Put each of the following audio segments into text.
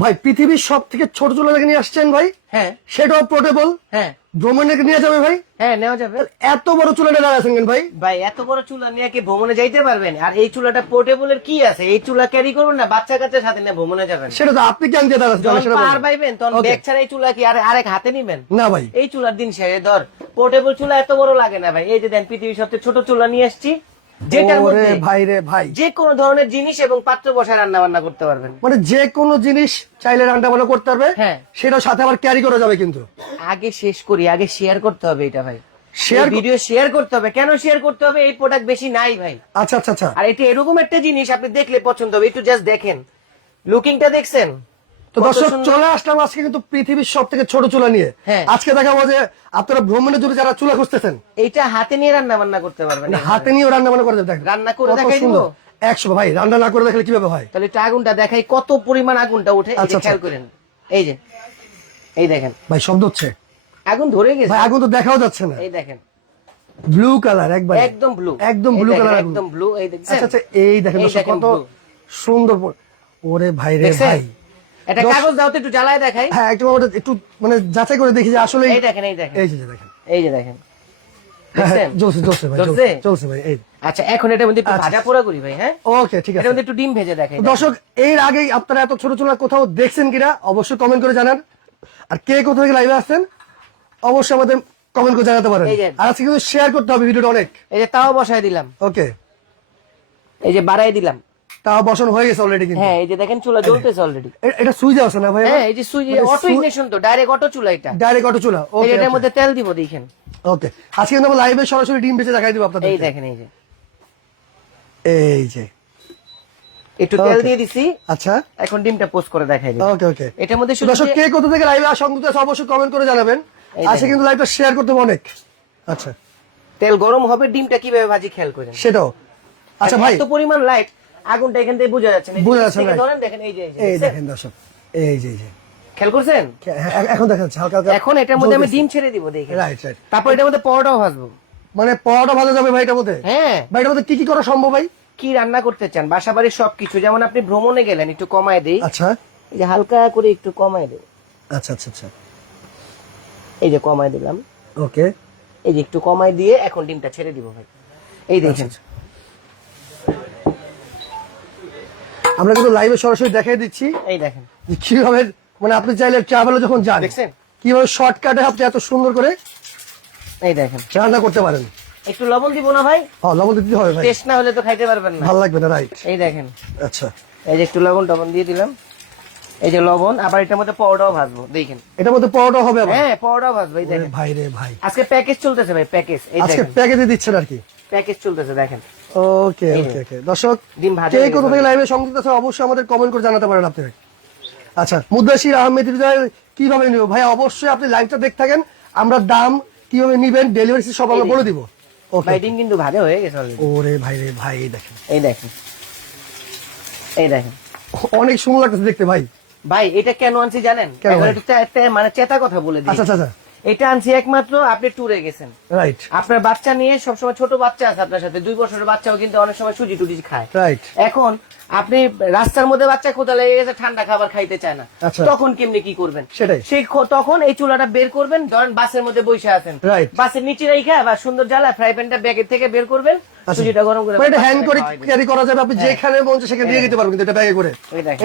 ভাই পৃথিবীর সব থেকে ছোট চুলা দেখে নিয়ে আসছেন ভাই? হ্যাঁ। সেটাও পোর্টেবল হ্যাঁ। ভ্রমণে নিয়ে যাবে ভাই? হ্যাঁ নেওয়া যাবে। এত বড় চুলাটা লাগাচ্ছেন কেন ভাই? ভাই এত বড় চুলা নিয়ে কি ভ্রমণে যাইতে পারবেন? আর এই চুলাটা পোর্টেবলের কি আছে? এই চুলা ক্যারি করবেন না বাচ্চা কাচ্চার সাথে নিয়ে ভ্রমণে যাবেন? সেটা তো আপনি কেন দিয়ে দাঁড়াচ্ছেন পার পাইবেন তখন ব্যাগ ছাড়া এই চুলা কি আর আরেক হাতে নিবেন? না ভাই। এই চুলার দিন শেষে ধর। পোর্টেবল চুলা এত বড় লাগে না ভাই। এই যে দেন পৃথিবীর সবচেয়ে ছোট চুলা নিয়ে আসছি। যেটার মধ্যে ভাই রে ভাই। যে কোনো ধরনের জিনিস এবং পাত্র বসায় রান্না বান্না করতে পারবেন। মানে যে কোনো জিনিস চাইলে রান্না বান্না করতে পারবে হ্যাঁ। সেটাও সাথে আবার ক্যারি করা যাবে কিন্তু। আগে শেষ করি আগে শেয়ার করতে হবে এটা ভাই। এই ভিডিও শেয়ার করতে হবে। কেন শেয়ার করতে হবে? এই প্রোডাক্ট বেশি নাই ভাই। আচ্ছা আচ্ছা আচ্ছা। আর এটা এরকম একটা জিনিস আপনি দেখলে পছন্দ হবে। একটু জাস্ট দেখেন। লুকিংটা দেখছেন? তো দর্শক চলে আসলাম আজকে কিন্তু পৃথিবীর সব থেকে ছোট চুলা নিয়ে। হ্যাঁ। আজকে দেখাবো যে আপনারা ভ্রমণে যদি যারা চুলা খুঁজতেছেন এইটা হাতে নিয়ে রান্না বান্না করতে পারবেন। হাতে নিয়ে রান্না বান্না করে দেখেন রান্না করে দেখাই। দিবো? একশো ভাই রান্না না করে দেখলে কীভাবে হয়? তাহলে একটু আগুনটা দেখাই কত পরিমাণ আগুনটা উঠে এই আচ্ছা, খেয়াল আচ্ছা। করেন। এই যে এই দেখেন। ভাই শব্দ হচ্ছে। আগুন ধরে গেছে। ভাই আগুন তো দেখাও যাচ্ছে না। এই দেখেন। ব্লু কালার একবার একদম ব্লু। একদম ব্লু কালার একদম ব্লু। এই দেখছেন আচ্ছা আচ্ছা এই দেখেন কত সুন্দর ওরে ভাই রে ভাই। এটা কাগজ দাও তো একটু জ্বালায় দেখাই। হ্যাঁ একটু একটু মানে যাচাই করে দেখি যে আসলে এই দেখেন এই দেখেন। এই যে দেখেন। এই যে দেখেন। হ্যাঁ, হ্যাঁ, ভাই চলছে ভাই এই। আচ্ছা এখন মধ্যে আচ্ছা। ভাজা পোড়া করি ভাই হ্যাঁ? ওকে ঠিক আছে। মধ্যে একটু ডিম ভেজে দেখাই দর্শক এর আগে আপনারা এত ছোট চুলা কোথাও দেখছেন কিনা অবশ্যই কমেন্ট করে জানান। আর কে কোথা থেকে লাইভে আসছেন অবশ্যই আমাদের কমেন্ট করে জানাতে পারেন। আর আজকে কিন্তু শেয়ার করতে হবে ভিডিওটা অনেক। এই যে তাও বসায় দিলাম। ওকে। এই যে বাড়াই দিলাম। তাও বসানো হয়ে গেছে অলরেডি কিন্তু। হ্যাঁ এই যে দেখেন চুলা জ্বলতেছে অলরেডি এটা সুইচ আছে না ভাই হ্যাঁ এই যে সুইচ মানে অটো ইগনিশন তো ডাইরেক্ট অটো চুলা এটা। ডাইরেক্ট অটো চুলা ওকে এটার মধ্যে তেল দিব দেখেন। ওকে আজকে কিন্তু আমরা লাইভে সরাসরি ডিম বেঁচে দেখাই দিব আপনাদের এই দেখেন এই যে। এই যে। একটু তেল দিয়ে দিছি। আচ্ছা। এখন ডিমটা পোস্ট করে দেখাই দিই। ওকে ওকে এটার মধ্যে শুধু দর্শক কে কোথা থেকে লাইভে সংযুক্ত আছে অবশ্যই কমেন্ট করে জানাবেন। আজকে। কিন্তু লাইভটা শেয়ার করতে হবে অনেক। আচ্ছা। তেল গরম হবে ডিমটা কীভাবে ভাজি খেয়াল করেন। সেটাও। আচ্ছা ভাই। এত পরিমাণ লাইট আগুনটা এখান থেকে বোঝা যাচ্ছে বোঝা যাচ্ছে ধরেন দেখেন এই যে এই? দেখেন দর্শক এই যে এই যে। খেয়াল করছেন? এখন দেখা যাচ্ছে হালকা হালকা এখন এটার মধ্যে আমি ডিম ছেড়ে দিব দেখেন। রাইট রাইট তারপর এটার মধ্যে পরোটাও ভাজবো। মানে পরোটা ভাজা যাবে ভাই এটার মধ্যে? হ্যাঁ। ভাই এটার মধ্যে কি কি করা সম্ভব ভাই? কি রান্না করতে চান? বাসা বাড়ির সবকিছু যেমন আপনি ভ্রমণে গেলেন একটু কমায় দেই। আচ্ছা। এই যে হালকা করে একটু কমায় দেই। আচ্ছা আচ্ছা আচ্ছা। এই যে কমায় দিলাম। ওকে এই যে একটু কমায় দিয়ে এখন ডিমটা ছেড়ে দিব ভাই। এই দেখেন আচ্ছা, আমরা কিন্তু লাইভে সরাসরি দেখাই দিচ্ছি এই দেখেন। কীভাবে মানে আপনি চাইলে ট্রাভেলে যখন যান দেখছেন? কীভাবে শর্টকাটে আপনি এত সুন্দর করে এই দেখেন। রান্না করতে পারেন। একটু লবণ দিব না ভাই? হ্যাঁ লবণ দিতে হবে ভাই। টেস্ট না হলে তো খাইতে পারবেন না। ভালো লাগবে না রাইট এই দেখেন। আচ্ছা। এই যে একটু লবণ টবণ দিয়ে দিলাম। এই যে লবণ আবার এটার মধ্যে পাউডারও ভাজবো দেখেন। এটার মধ্যে পরোটা হবে আবার? হ্যাঁ পাউডার ভাজবো এই দেখেন। ভাই রে ভাই। আজকে প্যাকেজ চলতেছে ভাই প্যাকেজ এই দেখেন। আজকে প্যাকেজে দিচ্ছেন আর কি? প্যাকেজ চলতেছে দেখেন। ওকে ওকে ওকে দর্শক কে কোথা থেকে লাইভে সংযুক্ত আছে অবশ্যই আমাদের কমেন্ট করে জানাতে পারেন আপনি আচ্ছা মুদাসির আহমেদ হৃদয় কীভাবে নিব? ভাই অবশ্যই আপনি লাইভটা দেখতে থাকেন আমরা দাম কীভাবে নিবেন ডেলিভারি সব আমরা বলে দিব। ভাই কিন্তু ভাজা হয়ে গেছে ওরে ভাই রে ভাই এই দেখেন। এই দেখেন। এই দেখেন। অনেক সুন্দর লাগতেছে দেখতে ভাই। ভাই এটা কেন আনছি জানেন? মানে চেতা কথা বলে দিই। আচ্ছা আচ্ছা আচ্ছা। এটা আনছি একমাত্র আপনি ট্যুরে গেছেন। রাইট আপনার বাচ্চা নিয়ে সবসময় ছোট বাচ্চা আছে আপনার সাথে দুই বছরের বাচ্চাও কিন্তু অনেক সময় সুজি টুজি খায়। রাইট এখন আপনি রাস্তার মধ্যে বাচ্চা কোথা লেগে গেছে ঠান্ডা খাবার খাইতে চায় না। আচ্ছা। তখন কেমনি কি করবেন? সেটাই। সেই তখন এই চুলাটা বের করবেন ধরেন বাসের মধ্যে বসে আছেন. বাসের নিচে রেখে বা সুন্দর জ্বালা ফ্রাই প্যানটা ব্যাগের থেকে বের করবেন আচ্ছা। সুজিটা গরম করে মানে এটা হ্যান্ড করে ক্যারি করা যাবে আপনি যেখানে মন সেখানে নিয়ে যেতে পারবেন কিন্তু এটা ব্যাগে করে।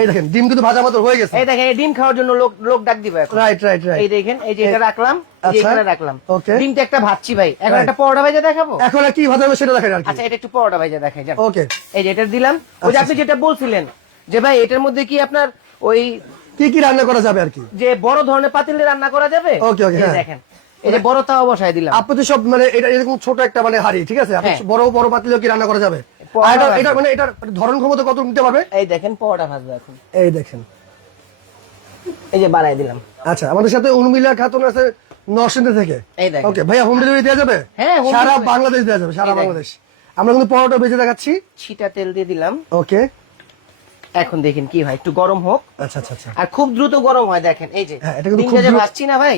এই দেখেন। ডিম কিন্তু ভাজা মতো হয়ে গেছে। এই দেখেন ডিম খাওয়ার জন্য লোক লোক ডাক দিব এখন। রাইট রাইট এই দেখেন এই যে এটা রাখলাম। আচ্ছা। এখানে রাখলাম। ডিমটা একটা ভাজছি ভাই। এখন একটা পরোটা ভাজা দেখাবো? এখন কি ভাজা হবে সেটা আচ্ছা এটা একটু পরোটা ভাজা দেখাই যান। ওকে। এই যে এটা দিলাম। ওই যে আচ্ছা, আপনি যেটা বলছিলেন যে ভাই এটার মধ্যে কি আপনার ওই কি কি রান্না করা যাবে আর কি? যে বড় ধরনের পাতিলে রান্না করা যাবে? এই যে হ্যাঁ। দেখেন এই যে বড় তাওয়া বসাই দিলাম। আপনি তো সব মানে এটা এরকম ছোট একটা মানে হাড়ি ঠিক আছে? আপনি হ্যাঁ। বড় বড় পাতিলেও কি রান্না করা যাবে? এটা- মানে এটার ধরন ক্ষমতা কত নিতে পারবে? এই দেখেন পরোটা ভাজবো এখন। এই দেখেন। এই যে বাড়াই দিলাম। আচ্ছা আমাদের সাথে উর্মিলা খাতুন আছে নরসিংদী থেকে। ওকে ভাইয়া হোম ডেলিভারি দেওয়া যাবে? হ্যাঁ, সারা বাংলাদেশ দেওয়া যাবে সারা বাংলাদেশ। আমরা কিন্তু পরোটা বেজে দেখাচ্ছি। ছিটা তেল দিয়ে দিলাম। ওকে এখন দেখেন কি হয় একটু গরম হোক। আচ্ছা আচ্ছা আচ্ছা। আর খুব দ্রুত গরম হয় দেখেন এই যে। হ্যাঁ, এটা কিন্তু খুব ভাজছি না ভাই?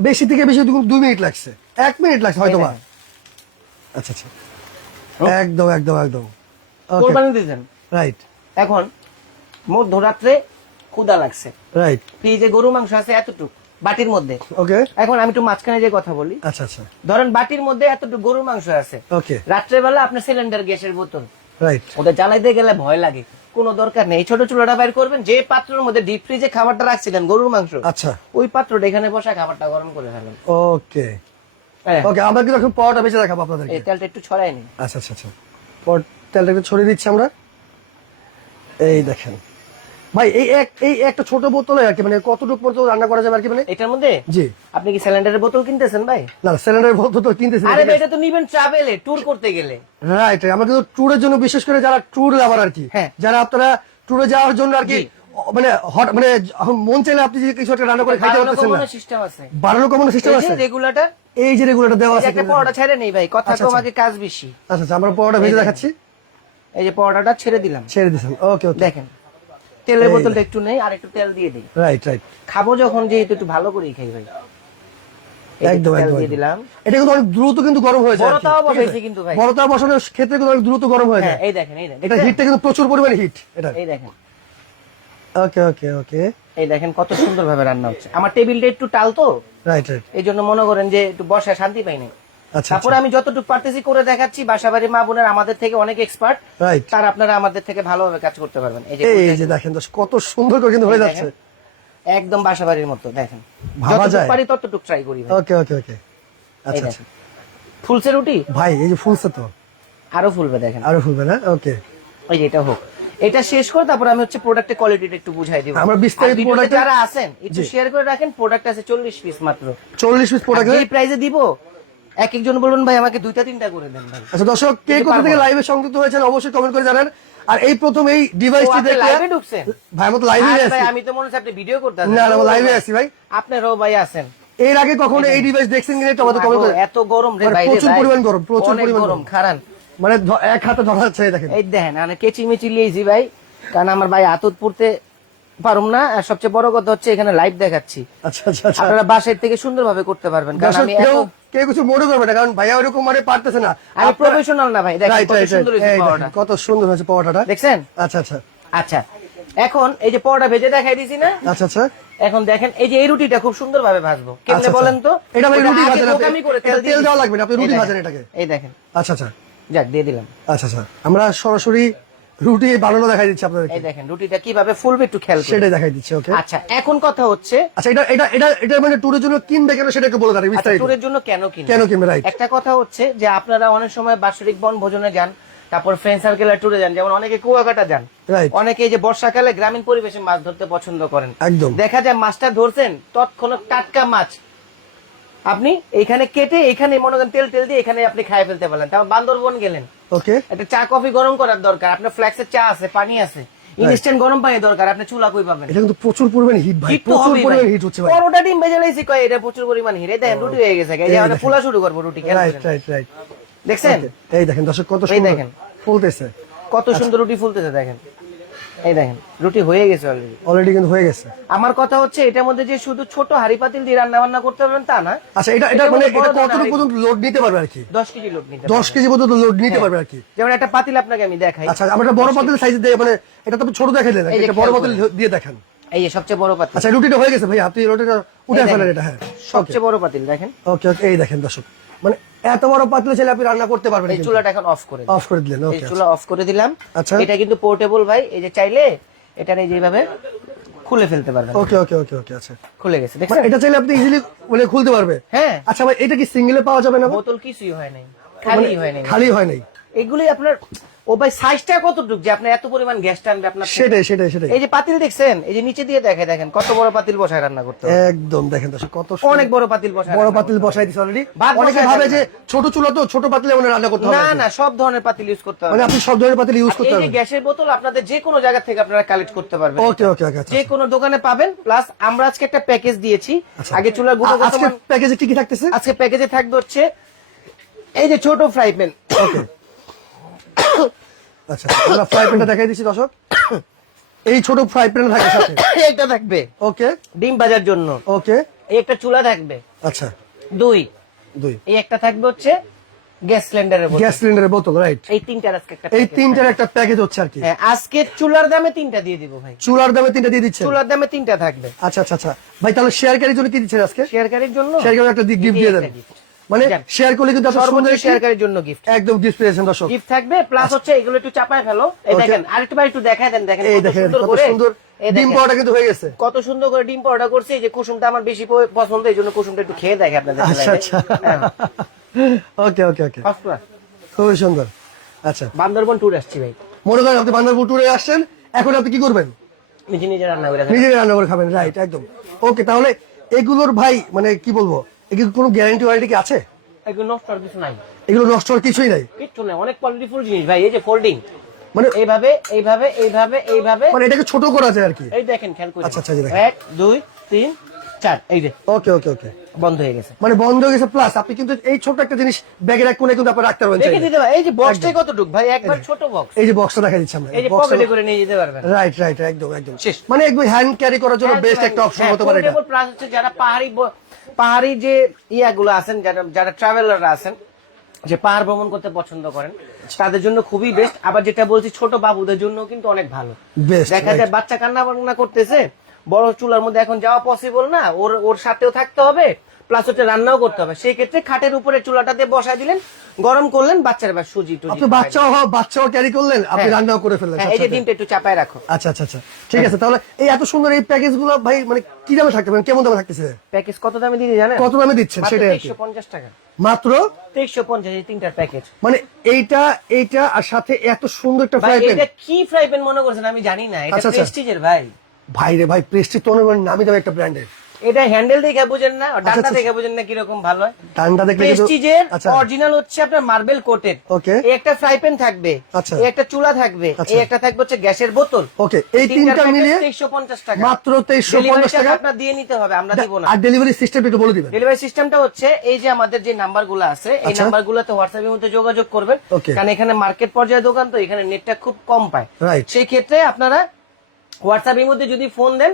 বেশি থেকে বেশি দু- দুই মিনিট লাগছে। এক মিনিট লাগছে হয়তো বা আচ্ছা আচ্ছা। একদম একদম একদম। কোরবানি দিয়েছেন? রাইট এখন মধ্যরাত্রে ক্ষুদা লাগছে। রাইট ফ্রিজে গরু মাংস আছে এতটুক বাটির মধ্যে। ওকে এখন আমি একটু মাঝখানে যে কথা বলি। আচ্ছা আচ্ছা। ধরেন বাটির মধ্যে এতটুকু গরুর মাংস আছে। ওকে রাত্রেবেলা আপনার সিলিন্ডার গ্যাসের বোতল। রাইট ওটা জ্বালাইতে গেলে ভয় লাগে। কোনো দরকার নেই। ছোট চুলাটা বাইর করবেন যে পাত্রের মধ্যে ডিপ ফ্রিজে খাবারটা রাখছিলেন গরুর মাংস আচ্ছা। ওই পাত্রটা এখানে বসা খাবারটা গরম করে ফেলেন। ওকে হ্যাঁ, ওকে আমরা কিন্তু এখন পরোটা বেঁচে দেখাবো আপনাদেরকে। এই তেলটা একটু ছড়াই নি আচ্ছা আচ্ছা আচ্ছা। পর তেলটা একটু ছড়িয়ে দিচ্ছি আমরা। এই দেখেন। ভাই এই এক এই একটা ছোট বোতলে আর কি মানে কতটুকু পর্যন্ত রান্না করা যাবে আর কি মানে? এটার মধ্যে? জি। আপনি কি সিলিন্ডারের বোতল কিনতেছেন ভাই? না সিলিন্ডার বোতল তো কিনতেছি। আরে ভাই এটা তো নিবেন ট্রাভেলে ট্যুর করতে গেলে। রাইট আমরা কিন্তু ট্যুরের জন্য বিশেষ করে যারা ট্যুর লাভার আর কি হ্যাঁ। যারা আপনারা ট্যুরে যাওয়ার জন্য আর কি মানে হট মানে মন চাইলে আপনি যে কিছু একটা রান্না করে খাইতে পারতেছেন না। সিস্টেম আছে। বাড়ানো কমানো সিস্টেম আছে? রেগুলেটর এই যে রেগুলেটর দেওয়া আছে একটা পরোটা ছেড়ে নেই ভাই কথা আচ্ছা, তোমাকে কাজ বেশি। আচ্ছা আচ্ছা আমরা পরোটা ভেজে দেখাচ্ছি। এই যে পরোটাটা ছেড়ে দিলাম। ছেড়ে দিলাম ওকে ওকে। দেখেন তেলের বোতলটা একটু নেই আর একটু তেল দিয়ে দিই। Right right. খাব যখন যেহেতু একটু ভালো করেই খাই ভাই। একদম একদম দিলাম। এটা কিন্তু অনেক দ্রুত কিন্তু গরম হয়ে যায়? বসাইছি কিন্তু ভাই। বড় বসানোর ক্ষেত্রে কিন্তু অনেক দ্রুত গরম হয়ে যায়। এই দেখেন এই দেখেন। এটা হিটটা কিন্তু প্রচুর পরিমাণে হিট এটা। এই দেখেন। ওকে ওকে ওকে। এই দেখেন কত সুন্দর ভাবে রান্না হচ্ছে। আমার টেবিলটা একটু টাল তো। Right right. এই জন্য মনে করেন যে একটু বসায় শান্তি পাই নাই। আচ্ছা তারপরে আমি যতটুকু পারতেছি করে দেখাচ্ছি। বাসাবাড়ি মা বোনের আমাদের থেকে অনেক এক্সপার্ট তার আপনারা আমাদের থেকে ভালোভাবে কাজ করতে পারবেন। এই যে দেখেন কত সুন্দর করে কিন্তু হয়ে যাচ্ছে। একদম বাসাবাড়ির মতো দেখেন। ভাবা যায়? পারি ততটুকু ট্রাই করি। ওকে ওকে ওকে আচ্ছা আচ্ছা। ফুলছে রুটি? ভাই এই যে ফুলছে তো। আরও ফুলবে দেখেন। আরও ফুলবে না? ওকে এই যে এটা হোক। এটা শেষ করে তারপর আমি হচ্ছে প্রোডাক্টের কোয়ালিটিটা একটু বুঝাই দিব। আমরা বিস্তারিত ভিডিওতে যারা আছেন একটু শেয়ার করে রাখেন প্রোডাক্ট আছে চল্লিশ পিস মাত্র। চল্লিশ পিস প্রোডাক্ট এই প্রাইসে দিব এক একজন বলুন ভাই আমাকে দুইটা তিনটা করে দেন ভাই। আচ্ছা দর্শক কে কোথা থেকে লাইভে সংযুক্ত হয়েছেন অবশ্যই কমেন্ট করে জানান। আর এই প্রথম এই ডিভাইসটি দেখে লাইভে ঢুকছেন? ভাই আমি তো লাইভে আছি ভাই আমি তো মনে হচ্ছে আপনি ভিডিও করতে না না লাইভে আছি ভাই। আপনারও ভাই আছেন। এর আগে কখনো এই ডিভাইস দেখছেন কিনা একটু আমাদের কমেন্ট করে এত গরম রে মানে ভাই প্রচুর পরিমাণ গরম, প্রচুর পরিমাণ গরম। খারান। মানে এক হাতে ধরা যাচ্ছে দেখেন। এই দেখেন আমি কেচি মেচি লিয়েছি ভাই। কারণ আমার ভাই আতত পড়তে পারুম না আর সবচেয়ে বড় কথা হচ্ছে এখানে লাইভ দেখাচ্ছি। আচ্ছা আচ্ছা আচ্ছা। আপনারা বাসায় থেকে সুন্দরভাবে করতে পারবেন কারণ আমি কেউ কিছু মনে করবে না কারণ ভাইয়া ওরকম মানে পারতেছে না। আমি প্রফেশনাল না ভাই দেখেন কত সুন্দর. হয়েছে পাওয়াটা। দেখছেন? আচ্ছা আচ্ছা। আচ্ছা এখন এই যে পরোটা ভেজে দেখাই দিছি না? আচ্ছা আচ্ছা। এখন দেখেন এই যে এই রুটিটা খুব সুন্দর ভাবে ভাজবো কেমনে বলেন তো। এটা ভাই রুটি ভাজেন আপনি। তেল দেওয়া লাগবে না, আপনি রুটি ভাজেন এটাকে। এই দেখেন। আচ্ছা আচ্ছা। যাক দিয়ে দিলাম। আচ্ছা আচ্ছা। আমরা সরাসরি রুটি বানানো দেখাই দিচ্ছি আপনাদেরকে। এই দেখেন রুটিটা কীভাবে ফুলবে একটু খেয়াল। সেটাই দেখাই দিচ্ছি ওকে আচ্ছা এখন কথা হচ্ছে আচ্ছা এটা এটা এটা এটা মানে ট্যুরের জন্য কিনবে কেন সেটা একটু বলে দেন আচ্ছা বিস্তারিত। ট্যুরের জন্য কেন কিনবেন কেন কিনবে রাইট একটা কথা হচ্ছে যে আপনারা অনেক সময় বাৎসরিক বন ভোজনে যান তারপর ফ্রেন্ড সার্কেলের ট্যুরে যান যেমন অনেকে কুয়াকাটা যান। রাইট অনেকে এই যে বর্ষাকালে গ্রামীণ পরিবেশে মাছ ধরতে পছন্দ করেন। একদম। দেখা যায় মাছটা ধরছেন তৎক্ষণাৎ টাটকা মাছ আপনি এখানে কেটে এখানে মনে করেন তেল তেল দিয়ে এখানে আপনি খাই ফেলতে পারলেন। তারপর বান্দরবন গেলেন। ওকে। একটা চা কফি গরম করার দরকার। আপনার ফ্ল্যাক্সের চা আছে পানি আছে। ইনস্ট্যান্ট গরম পানি দরকার। আপনি চুলা কই পাবেন? এটা কিন্তু প্রচুর পরিমাণে হিট ভাই। প্রচুর পরিমাণে হিট হচ্ছে ভাই। পরোটা ডিম ভেজে লাইছি কয় এটা প্রচুর পরিমাণ হিরে দেখেন রুটি হয়ে গেছে এই যে আমরা ফুলা শুরু করব রুটি খেয়াল রাইট রাইট রাইট দেখছেন? এই দেখেন দর্শক কত সুন্দর দেখেন। ফুলতেছে। কত সুন্দর রুটি ফুলতেছে দেখেন। এই দেখেন রুটি হয়ে গেছে অলরেডি অলরেডি কিন্তু হয়ে গেছে। আমার কথা হচ্ছে এটার মধ্যে যে শুধু ছোট হাড়ি পাতিল দিয়ে রান্না বান্না করতে পারবেন তা না। আচ্ছা এটা এটা মানে এটা কতটুকু পর্যন্ত লোড নিতে পারবে আর কি? দশ কেজি লোড নিতে দশ কেজি পর্যন্ত লোড নিতে পারবে আর কি? যেমন একটা পাতিল আপনাকে আমি দেখাই। আচ্ছা আমরা একটা বড় পাতিল সাইজ দিয়ে মানে এটা তো ছোট দেখাইলেন এটা বড় পাতিল দিয়ে দেখান। এই যে সবচেয়ে বড় পাতিল। আচ্ছা রুটিটা হয়ে গেছে ভাই আপনি রুটিটা উঠে ফেলেন। এটা হ্যাঁ। সবচেয়ে বড় পাতিল দেখেন। ওকে ওকে এই দেখেন দর্শক। মানে এত বড় পাতলা ছেলে আপনি রান্না করতে পারবেন এই চুলাটা এখন অফ করে। অফ করে দিলেন এই চুলা অফ করে দিলাম। আচ্ছা। এটা কিন্তু পোর্টেবল ভাই এই যে চাইলে এটা এই যেভাবে খুলে ফেলতে পারবেন। ওকে ওকে ওকে ওকে আচ্ছা। খুলে গেছে দেখেন এটা চাইলে আপনি ইজিলি মানে খুলতে পারবে। হ্যাঁ। আচ্ছা ভাই এটা কি সিঙ্গেলে পাওয়া যাবে না বোতল কিছুই হয় নাই খালি হয় নাই। খালি হয় নাই। এগুলি আপনার ও ভাই সাইজটা কতটুক যে আপনার এত পরিমাণ গ্যাস টানবে আপনার সেটাই সেটাই সেটাই। এই যে পাতিল দেখছেন এই যে নিচে দিয়ে দেখে দেখেন কত বড় পাতিল বসায় রান্না করতে একদম দেখেন দর্শক কত অনেক বড় পাতিল বসায় বড় পাতিল বসাই দিছে অলরেডি অনেকে ভাবে যে ছোট চুলা তো ছোট পাতিলে মানে রান্না করতে হবে না না সব ধরনের পাতিল ইউজ করতে হবে। মানে আপনি সব ধরনের পাতিল ইউজ করতে এই যে গ্যাসের বোতল আপনাদের যে কোনো জায়গা থেকে আপনারা কালেক্ট করতে পারবেন। ওকে ওকে ওকে আচ্ছা যে কোনো দোকানে পাবেন প্লাস আমরা আজকে একটা প্যাকেজ দিয়েছি। আচ্ছা। আগে চুলার গুঁড়ো আজকে প্যাকেজে কি কি থাকতেছে? আজকে প্যাকেজে থাকবে হচ্ছে এই যে ছোট ফ্রাই প্যান ওকে। আচ্ছা আমরা ফ্রাই প্যানটা দেখাই দিচ্ছি দর্শক। এই ছোট ফ্রাই প্যান থাকে সাথে। থাকবে। ওকে ডিম ভাজার জন্য। ওকে এই একটা চুলা থাকবে। আচ্ছা। দুই। দুই। এই একটা থাকবে হচ্ছে গ্যাস সিলিন্ডারের বোতল। গ্যাস সিলিন্ডারের বোতল রাইট এই তিনটার আজকে একটা এই তিনটার একটা প্যাকেজ হচ্ছে আর কি। হ্যাঁ আজকে চুলার দামে তিনটা দিয়ে দিব ভাই। চুলার দামে তিনটা দিয়ে দিচ্ছে চুলার দামে তিনটা থাকবে। আচ্ছা আচ্ছা আচ্ছা। ভাই তাহলে শেয়ার কারির জন্য কি দিচ্ছেন আজকে? শেয়ারকারীর জন্য একটা গিফট দিয়ে দেন। মানে শেয়ার করলে কিন্তু সর্বোচ্চ শেয়ারকারীর জন্য গিফট একদম গিফট পেয়েছেন দর্শক। গিফট থাকবে প্লাস হচ্ছে এগুলো একটু চাপায় ফেলো। এই দেখেন আরেকটু একটু দেখায় দেন দেখেন এই দেখেন কত সুন্দর ডিম পাওয়াটা কিন্তু হয়ে গেছে। কত সুন্দর করে ডিম পাউডার করছে এই যে কুসুমটা আমার বেশি পছন্দ এই জন্য কুসুমটা একটু খেয়ে দেখে আপনাদের আচ্ছা আচ্ছা। ওকে ওকে ওকে। খুবই সুন্দর। আচ্ছা। বান্দরবন ট্যুর আসছি ভাই। মনে করেন আপনি বান্দারপুর ট্যুরে আসছেন এখন আপনি কি করবেন? নিজে নিজে রান্না করে নিজে রান্না করে খাবেন রাইট একদম। ওকে তাহলে এগুলোর ভাই মানে কি বলব? এগুলো কোনো গ্যারান্টি ওয়ারেন্টি কি আছে? এগুলো নষ্ট আর কিছু নাই। এগুলো নষ্ট হওয়ার কিছুই নাই? কিচ্ছু নাই অনেক কোয়ালিটিফুল জিনিস ভাই এই যে ফোল্ডিং মানে এইভাবে এইভাবে এইভাবে এইভাবে। মানে এটাকে ছোট করা যায় আর কি? এই দেখেন খেয়াল করে আচ্ছা, আচ্ছা। এক দুই তিন চার এই যে। ওকে ওকে ওকে বন্ধ হয়ে গেছে। মানে বন্ধ হয়ে গেছে প্লাস আপনি কিন্তু এই ছোট একটা জিনিস ব্যাগের এক কোণে কিন্তু আপনি রাখতে পারবেন দিতে এই যে বক্সটাই কতটুক? ভাই একবার ছোট বক্স এই যে বক্সটা দেখা দিচ্ছি আমরা। এই যে পকেটে করে নিয়ে যেতে পারবেন। রাইট রাইট একদম একদম। শেষ। মানে একদম হ্যান্ড ক্যারি করার জন্য বেস্ট একটা অপশন হ্যাঁ, হতে পারে এটা। plus হচ্ছে যারা পাহাড়ি পাহাড়ি যে ইয়াগুলো আছেন যারা যারা ট্রাভেলাররা আছেন যে পাহাড় ভ্রমণ করতে পছন্দ করেন তাদের জন্য খুবই বেস্ট আবার যেটা বলছি ছোট বাবুদের জন্য কিন্তু অনেক ভালো। দেখা যায় বাচ্চা কান্না বান্না করতেছে বড় চুলার মধ্যে এখন যাওয়া পসিবল না। ওর ওর সাথেও থাকতে হবে প্লাস হচ্ছে রান্নাও করতে হবে। সেই ক্ষেত্রে খাটের উপরে চুলাটাতে বসায় দিলেন গরম করলেন বাচ্চার বা সুজি টুজি আপনি বাচ্চাও বাচ্চাও ক্যারি করলেন আপনি হ্যাঁ। রান্নাও করে ফেললেন হ্যাঁ, এই যে সাথে। ডিমটা একটু চাপায় রাখো। আচ্ছা আচ্ছা আচ্ছা। ঠিক আছে তাহলে এই এত সুন্দর এই প্যাকেজগুলো ভাই মানে কি দামে থাকতে পারেন কেমন দামে থাকতেছে? প্যাকেজ কত দামে দিয়ে জানেন? কত দামে দিচ্ছেন আর পঞ্চাশ টাকা। মাত্র? তেইশশো পঞ্চাশ এই তিনটার প্যাকেজ। মানে এইটা এইটা আর সাথে এত সুন্দর একটা ভাই ফ্রাই প্যান এটা কি ফ্রাই প্যান মনে করছেন আমি জানি না। এটা আচ্ছা, আচ্ছা। প্রেস্টিজের ভাই। ভাই রে ভাই প্রেস্টিজ তো নামি দামি একটা ব্র্যান্ডের এটা হ্যান্ডেল দেখে বুঝেন না ডান্ডা আচ্ছা, দেখে বুঝেন না কীরকম ভালো হয় দেখলে কিন্তু প্রেস্টিজের আচ্ছা অরিজিনাল হচ্ছে আপনার মার্বেল কোটেড. এই একটা ফ্রাই প্যান থাকবে আচ্ছা। এই একটা চুলা থাকবে আচ্ছা। এই একটা থাকবে হচ্ছে গ্যাসের বোতল ওকে এই তিনটা মিলিয়ে তেইশশো পঞ্চাশ টাকা মাত্র তেইশশো Delivery পঞ্চাশ charge টাকা আপনার দিয়ে নিতে হবে আমরা দিব না আর ডেলিভারি সিস্টেম একটু বলে দিবেন ডেলিভারি সিস্টেমটা হচ্ছে এই যে আমাদের যে নাম্বারগুলো আছে এই আচ্ছা। নাম্বার গুলোতে হোয়াটসঅ্যাপের মধ্যে যোগাযোগ করবেন. কারণ এখানে মার্কেট পর্যায়ে দোকান তো এখানে নেটটা খুব কম পায়. সেই ক্ষেত্রে আপনারা হোয়াটসঅ্যাপের মধ্যে যদি ফোন দেন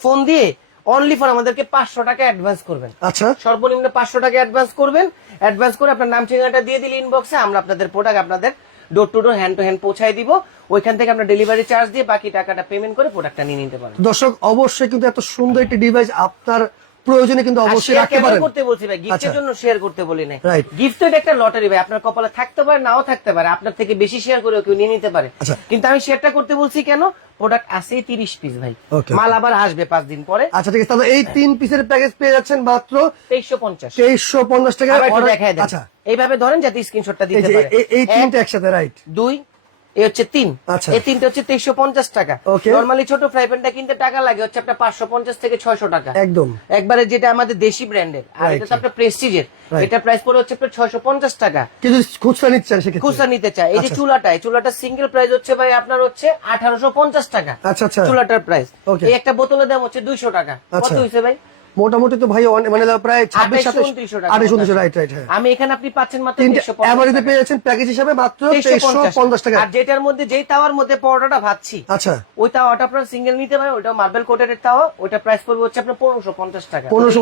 ফোন দিয়ে অনলি ফর আমাদেরকে পাঁচশো টাকা অ্যাডভান্স করবেন। আচ্ছা। সর্বনিম্ন পাঁচশো টাকা অ্যাডভান্স করবেন। অ্যাডভান্স করে আপনার নাম ঠিকানাটা দিয়ে দিলে ইনবক্সে আমরা আপনাদের প্রোডাক্ট আপনাদের door to door hand to hand পৌঁছায় দিব। ওইখান থেকে আপনার ডেলিভারি চার্জ দিয়ে বাকি টাকাটা পেমেন্ট করে প্রোডাক্টটা নিয়ে নিতে পারেন দর্শক অবশ্যই কিন্তু এত সুন্দর একটি ডিভাইস আপনার প্রয়োজনে কিন্তু অবশ্যই রাখতে পারেন। করতে বলছি ভাই গিফটের আচ্ছা। জন্য শেয়ার করতে বলি না. গিফট তো একটা লটারি ভাই আপনার কপালে থাকতে পারে নাও থাকতে পারে আপনার থেকে বেশি শেয়ার করে কেউ নিয়ে নিতে পারে। আচ্ছা। কিন্তু আমি শেয়ারটা করতে বলছি কেন? প্রোডাক্ট আছে তিরিশ পিস ভাই। মাল আবার আসবে পাঁচ দিন পরে। আচ্ছা ঠিক আছে তাহলে এই তিন পিসের প্যাকেজ পেয়ে যাচ্ছেন মাত্র তেইশশো পঞ্চাশ। তেইশশো পঞ্চাশ টাকা আবার দেখায় দেন। আচ্ছা। এইভাবে ধরেন যাতে স্ক্রিনশটটা দিতে পারে। এই তিনটা একসাথে রাইট দুই এই হচ্ছে তিন। আচ্ছা। এই তিনটা হচ্ছে তেইশশো পঞ্চাশ টাকা। নর্মালি ছোট ফ্রাই প্যানটা কিনতে টাকা লাগে হচ্ছে আপনার পাঁচশো পঞ্চাশ থেকে ছয়শো টাকা। একদম। একবারে যেটা আমাদের দেশি ব্র্যান্ডের আর এটা তো আপনার প্রেস্টিজের এটা প্রাইস পড়ে হচ্ছে আপনার ছয়শো পঞ্চাশ টাকা। কিছু খুচরা নিচ্ছেন সেক্ষেত্রে খুচরা নিতে চায়। এই যে আচ্ছা। চুলাটা এই চুলাটা সিঙ্গেল প্রাইস হচ্ছে ভাই আপনার হচ্ছে আঠারোশো পঞ্চাশ টাকা। আচ্ছা আচ্ছা। চুলাটার প্রাইস এই একটা বোতলের দাম হচ্ছে দুইশো টাকা। কত। হয়েছে ভাই? মোটামুটি তো ভাই মানে প্রায় ছাব্বিশ 28, সাতাশ আঠাশ মতো উনত্রিশ রাইট রাইট হ্যাঁ আমি এখানে আপনি পাচ্ছেন মাত্র অ্যাভারেজে পেয়েছেন প্যাকেজ হিসাবে মাত্র তেইশশো পঞ্চাশ টাকা। আর যেটার মধ্যে যেই তাওয়ার মধ্যে পরোটাটা ভাজছি আচ্ছা। ওই তাওয়াটা আপনার সিঙ্গেল নিতে পারেন ওইটা মার্বেল কোটের তাওয়া ওইটা প্রাইস পড়বে হচ্ছে আপনার পনেরোশো পঞ্চাশ টাকা। পনেরোশো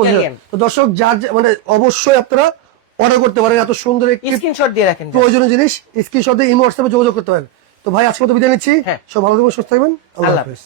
তো দর্শক যার মানে অবশ্যই আপনারা অর্ডার করতে পারেন এত সুন্দর একটি স্ক্রিনশট দিয়ে রাখেন প্রয়োজনীয় জিনিস স্ক্রিনশট দিয়ে ইমো হোয়াটসঅ্যাপে যোগাযোগ করতে পারেন। তো ভাই আজকে মতো বিদায় নিচ্ছি। হ্যাঁ। সব ভালো থাকবেন সুস্থ থাকবেন। আল্লাহ হাফেজ।